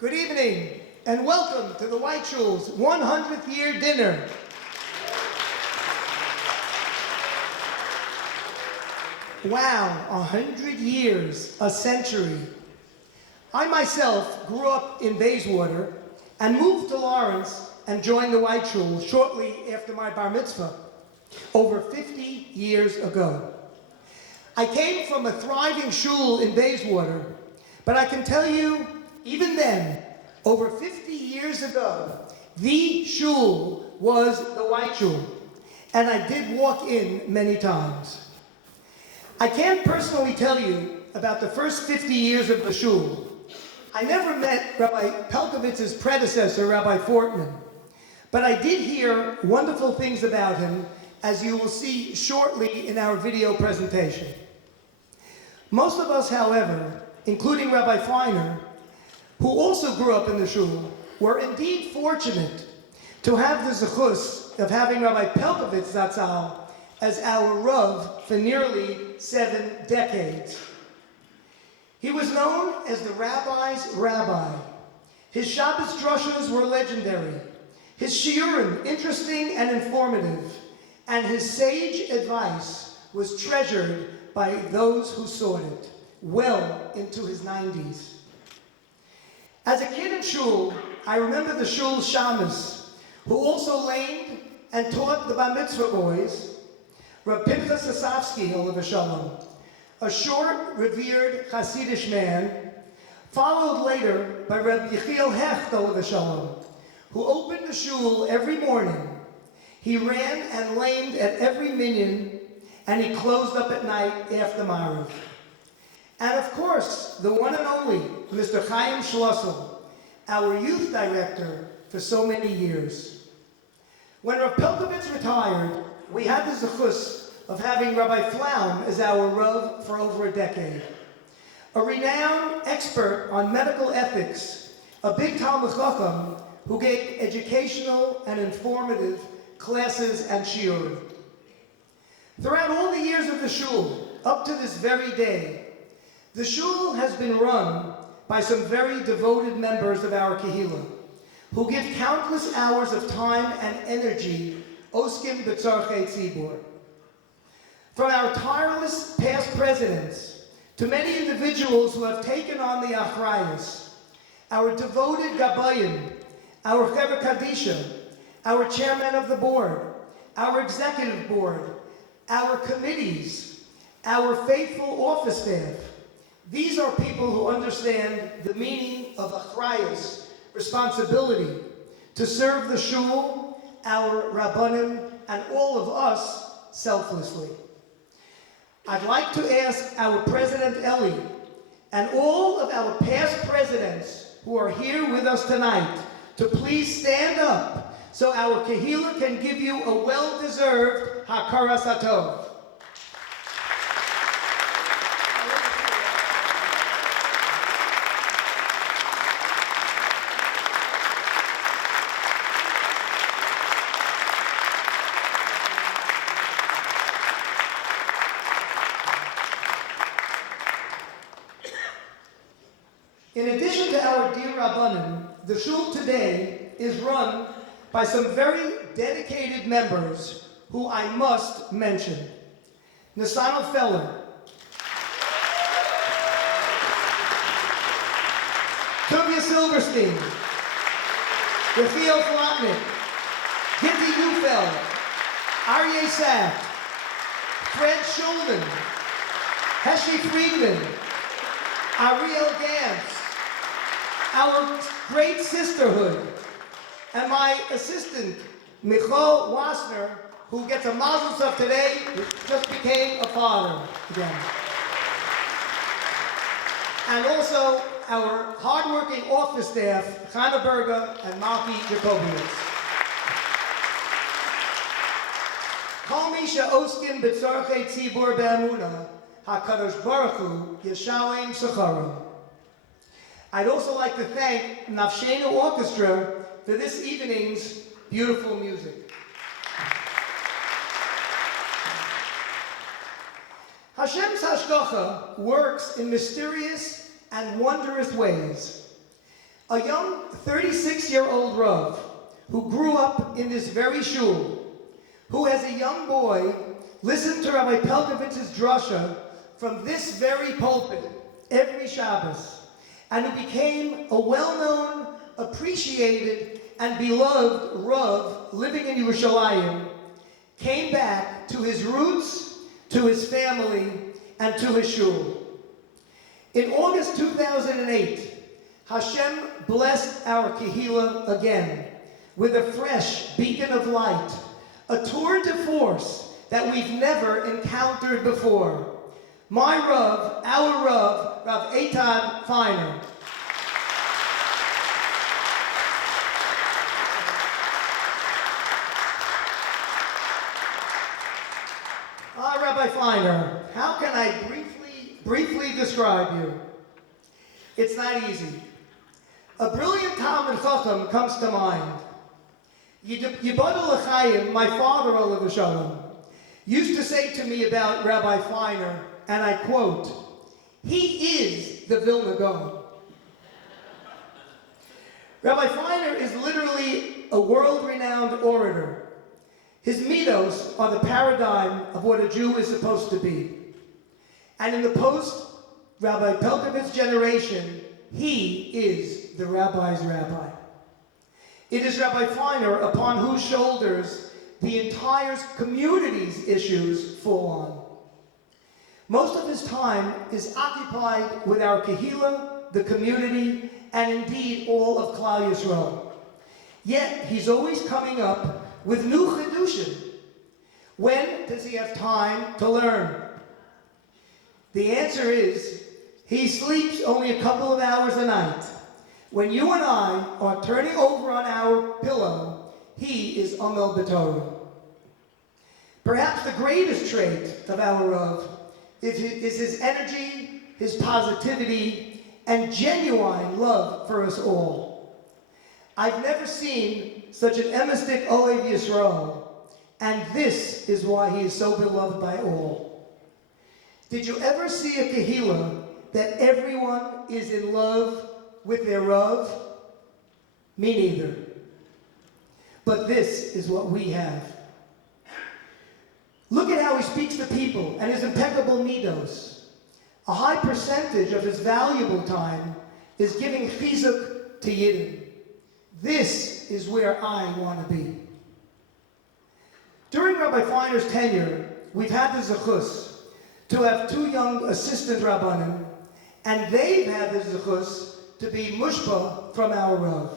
Good evening, and welcome to the White Shul's 100th year dinner. Wow, 100 years, a century. I myself grew up in Bayswater and moved to Lawrence and joined the White Shul shortly after my bar mitzvah, over 50 years ago. I came from a thriving shul in Bayswater, but I can tell you, even then, over 50 years ago, the shul was the White Shul, and I did walk in many times. I can't personally tell you about the first 50 years of the shul. I never met Rabbi Pelkovitz's predecessor, Rabbi Fortman, but I did hear wonderful things about him, as you will see shortly in our video presentation. Most of us, however, including Rabbi Feiner, who also grew up in the shul, were indeed fortunate to have the zechus of having Rabbi Pelkovitz Zatzal as our Rav for nearly 7 decades. He was known as the rabbi's rabbi. His Shabbos drushas were legendary, his shiurim interesting and informative, and his sage advice was treasured by those who sought it, well into his 90s. As a kid in shul, I remember the shul's shamas, who also lamed and taught the bar mitzvah boys, Rav Pinchas Sasavsky, Olav Shalom, a short, revered Hasidish man, followed later by Reb Yechiel Hecht, Olav Shalom, who opened the shul every morning. He ran and lamed at every minyan, and he closed up at night after Marav. And of course, the one and only Mr. Chaim Schlossel, our youth director for so many years. When Rav Pelkovitz retired, we had the zechus of having Rabbi Flaum as our Rav for over a decade. A renowned expert on medical ethics, a big Talmud Chacham who gave educational and informative classes and shiurim. Throughout all the years of the shul, up to this very day, the shul has been run by some very devoted members of our kehillah, who give countless hours of time and energy oskim b'tzarchei tzibur. From our tireless past presidents to many individuals who have taken on the achrayus, our devoted gabayim, our Chevra Kadisha, our chairman of the board, our executive board, our committees, our faithful office staff. These are people who understand the meaning of achrayus, responsibility, to serve the shul, our rabbanim, and all of us selflessly. I'd like to ask our President Eli and all of our past presidents who are here with us tonight to please stand up so our kehillah can give you a well-deserved hakaras hatov. In addition to our dear Rabbanim, the shul today is run by some very dedicated members who I must mention. Nathaniel Feller, Tuvia Silverstein, Yechiel Flotnick, Gitti Neufeld, Aryeh Saft, Fred Schulman, Heshi Friedman, Ariel Gantz, our great sisterhood, and my assistant, Michal Wassner, who gets a mazel tov today, who just became a father again. And also our hardworking office staff, Chana Berger and Malki Jacobius. Kol misha oskim b'tzarchei tzibur be'amuna, HaKadosh Baruch Hu Yeshalem Secharim. I'd also like to thank Nafshenu Orchestra for this evening's beautiful music. Hashem's hashgacha works in mysterious and wondrous ways. A young 36-year-old Rav who grew up in this very shul, who as a young boy listened to Rabbi Pelkovitz's drasha from this very pulpit every Shabbos, and who became a well-known, appreciated, and beloved Rav living in Yerushalayim, came back to his roots, to his family, and to his shul. In August 2008, Hashem blessed our Kehillah again with a fresh beacon of light, a tour de force that we've never encountered before. My Rav, our Rav, Rav Eitan Feiner. Rabbi Feiner, how can I briefly describe you? It's not easy. A brilliant Talmid Chacham comes to mind. Yibadol L'chaim, my father, Olav Shalom, used to say to me about Rabbi Feiner, and I quote, "He is the Vilna Gaon." Rabbi Feiner is literally a world-renowned orator. His midos are the paradigm of what a Jew is supposed to be. And in the post-Rabbi Pelkovitz generation, he is the rabbi's rabbi. It is Rabbi Feiner upon whose shoulders the entire community's issues fall on. Most of his time is occupied with our Kehillah, the community, and indeed all of Klal Yisrael. Yet he's always coming up with new chidushim. When does he have time to learn? The answer is, he sleeps only a couple of hours a night. When you and I are turning over on our pillow, he is Amel B'Torah. Perhaps the greatest trait of our Rav is his energy, his positivity, and genuine love for us all. I've never seen such an emistic Olev Yisrael, and this is why he is so beloved by all. Did you ever see a Kehillah that everyone is in love with their Rav? Me neither. But this is what we have. Look at how he speaks to people and his impeccable midos. A high percentage of his valuable time is giving chizuk to Yidden. This is where I want to be. During Rabbi Feiner's tenure, we've had the zechus to have two young assistant rabbanim, and they've had the zechus to be mushpa from our Rav.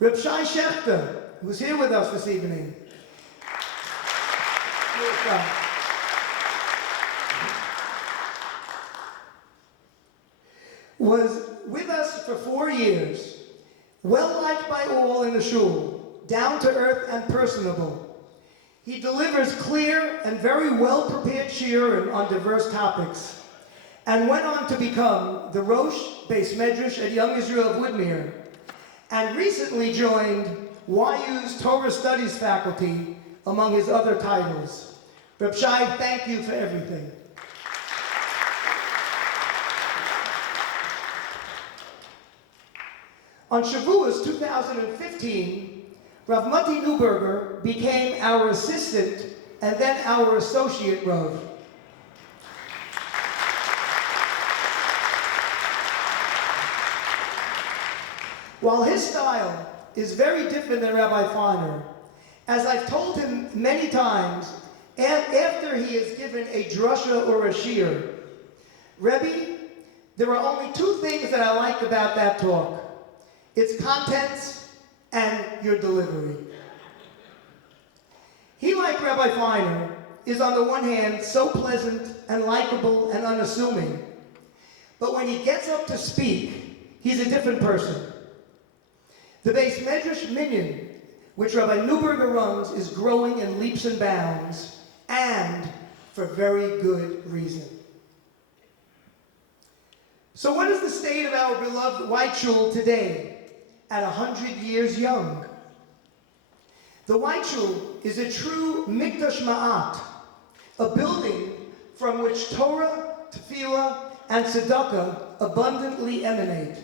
Reb Shai Shechter, who's here with us this evening, was with us for 4 years, well liked by all in the shul, down to earth and personable. He delivers clear and very well prepared shiurim on diverse topics, and went on to become the Rosh Beis Medrash at Young Israel of Woodmere, and recently joined YU's Torah Studies faculty, among his other titles. Reb Shai, thank you for everything. On Shavuos 2015, Rav Mati Neuberger became our assistant and then our associate Rav. While his style is very different than Rabbi Feiner, as I've told him many times, after he has given a drasha or a shiur, Rebbe, there are only two things that I like about that talk. Its contents and your delivery. He, like Rabbi Feiner, is on the one hand so pleasant and likable and unassuming, but when he gets up to speak, he's a different person. The Beis Medrash Minyan, which Rabbi Neuberger runs, is growing in leaps and bounds, and for very good reason. So what is the state of our beloved White Shul today, at 100 years young? The White Shul is a true mikdash ma'at, a building from which Torah, tefillah, and tzedakah abundantly emanate.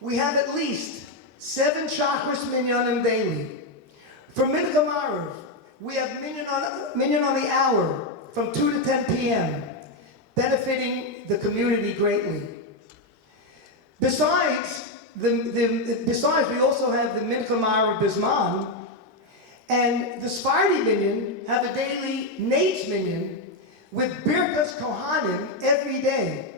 we have at least 7 Shachris Minyanim daily. For Mincha Marav, we have minyan on the hour from 2 to 10 p.m., benefiting the community greatly. Besides, we also have the Mincha Marav Bisman, and the Sephardi Minyan have a daily Nates Minyan with Birkas Kohanim every day.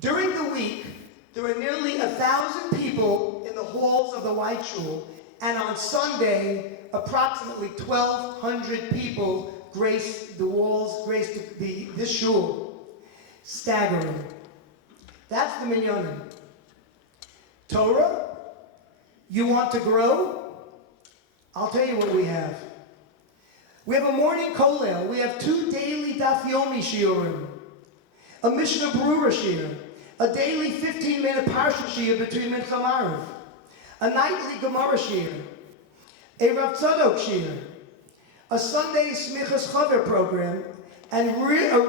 During the week, there are nearly 1,000 people in the halls of the White Shul, and on Sunday, approximately 1,200 people grace the walls, grace this shul. Staggering. That's the minyanim. Torah, you want to grow? I'll tell you what we have. We have a morning kollel. We have 2 daily daf yomi shiurim, a Mishnah Berurah shiur, a daily 15-minute parsha shiur between Mincha Marav, a nightly Gemara shiur, a Rav Tzadok shiur, a Sunday Smichas Chaver program, and a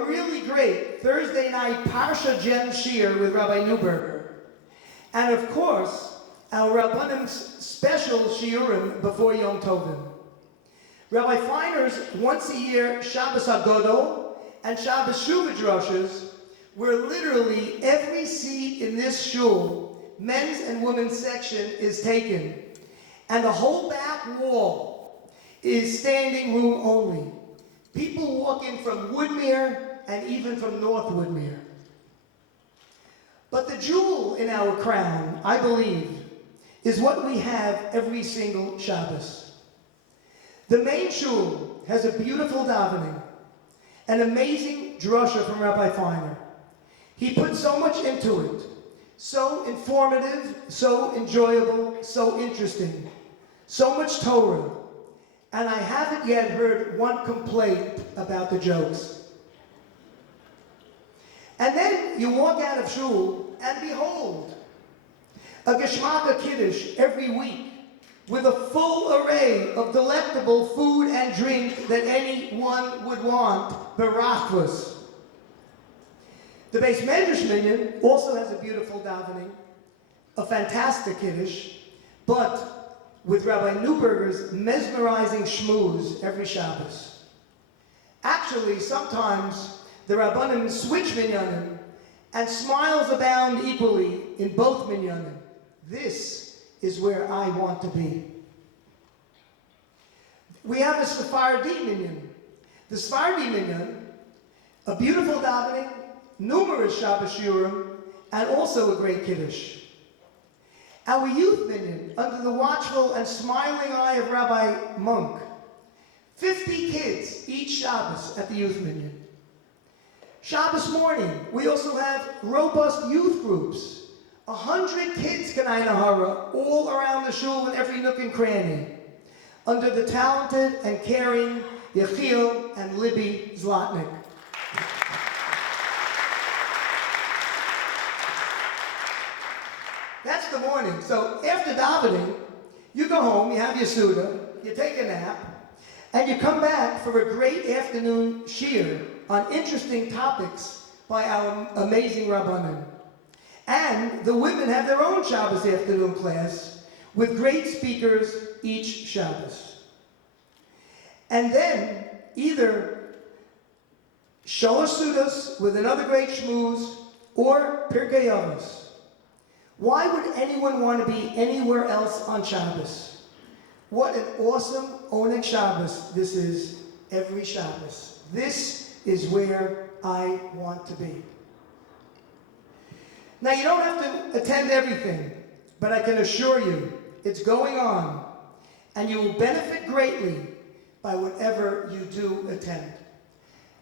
really great Thursday night Parsha Gem shiur with Rabbi Newberger. And of course, our Rabbanim's special shiurim before Yom Tovim. Rabbi Feiner's once a year Shabbos HaGodol and Shabbos Shuvah droshes, where literally every seat in this shul, men's and women's section, is taken. And the whole back wall is standing room only. People walk in from Woodmere and even from North Woodmere. But the jewel in our crown, I believe, is what we have every single Shabbos. The main shul has a beautiful davening, an amazing drasha from Rabbi Feiner. He put so much into it, so informative, so enjoyable, so interesting, so much Torah, and I haven't yet heard one complaint about the jokes. And then you walk out of shul, and behold, a Geschmacka Kiddush every week with a full array of delectable food and drink that anyone would want, berachvus. The Beis Medrash Minyan also has a beautiful davening, a fantastic Kiddush, but with Rabbi Newberger's mesmerizing shmooze every Shabbos. Actually, sometimes the Rabbanim switch minyanim, and smiles abound equally in both minyanim. This is where I want to be. We have a Sephardi minyan. The Sephardi minyan, a beautiful davening, numerous Shabbos shiurim, and also a great Kiddush. Our youth minyan, under the watchful and smiling eye of Rabbi Monk, 50 kids each Shabbos at the youth minyan. Shabbos morning, we also have robust youth groups. 100 kids, Kanai Nahara, all around the shul in every nook and cranny, under the talented and caring Yechiel and Libby Zlotnick. That's the morning. So after davening, you go home, you have your Suda, you take a nap, and you come back for a great afternoon shiur on interesting topics by our amazing Rabbanim. And the women have their own Shabbos afternoon class with great speakers each Shabbos. And then either Shalosh Sudas with another great shmooze or Pirkei Avos. Why would anyone want to be anywhere else on Shabbos? What an awesome Oneg Shabbos this is every Shabbos. This is where I want to be. Now, you don't have to attend everything, but I can assure you it's going on, and you will benefit greatly by whatever you do attend.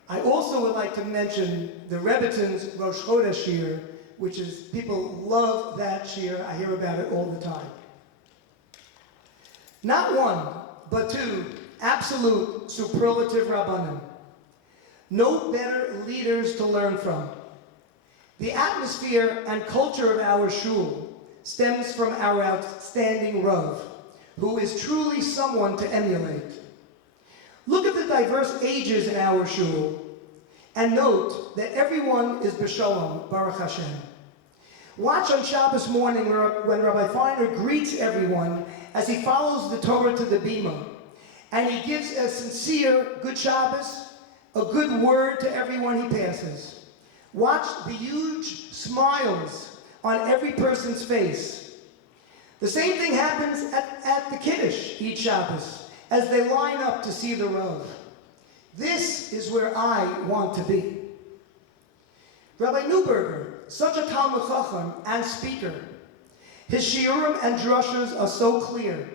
I also would like to mention the Rebbitzins Rosh Chodesh shiur, which is, people love that shiur. I hear about it all the time. Not one, but two absolute superlative Rabbanim. No better leaders to learn from. The atmosphere and culture of our shul stems from our outstanding Rav, who is truly someone to emulate. Look at the diverse ages in our shul, and note that everyone is b'shalom, Baruch Hashem. Watch on Shabbos morning when Rabbi Feiner greets everyone as he follows the Torah to the Bima, and he gives a sincere good Shabbos, a good word to everyone he passes. Watch the huge smiles on every person's face. The same thing happens at the Kiddush each Shabbos as they line up to see the Rav. This is where I want to be. Rabbi Neuberger, such a Talmud Chacham and speaker. His shiurim and drushas are so clear,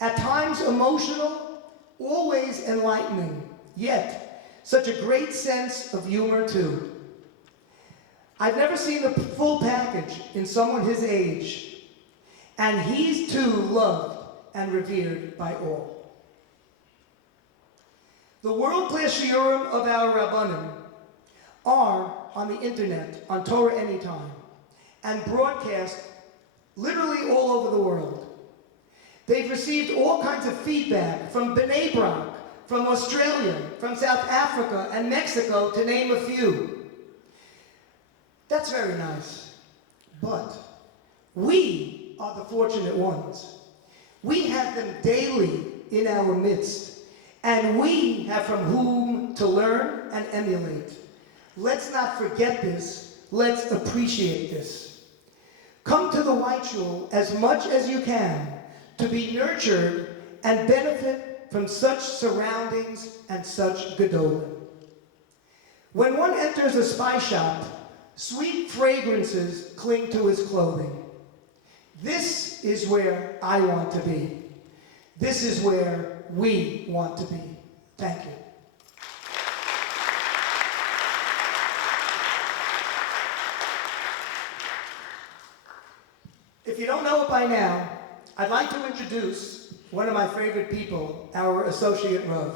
at times emotional, always enlightening, yet such a great sense of humor too. I've never seen the full package in someone his age, and he's too loved and revered by all. The world-class shiurim of our Rabbanim are on the internet, on Torah Anytime, and broadcast literally all over the world. They've received all kinds of feedback from B'nai Brak, from Australia, from South Africa, and Mexico, to name a few. That's very nice. But we are the fortunate ones. We have them daily in our midst, and we have from whom to learn and emulate. Let's not forget this. Let's appreciate this. Come to the White Shul as much as you can to be nurtured and benefit from such surroundings and such gedolim. When one enters a spice shop, sweet fragrances cling to his clothing. This is where I want to be. This is where we want to be. Thank you. If you don't know it by now, I'd like to introduce one of my favorite people, our associate Rav.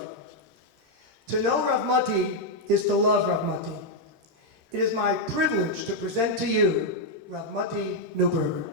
To know Rav Mati is to love Rav Mati. It is my privilege to present to you Rav Mati Neuberger.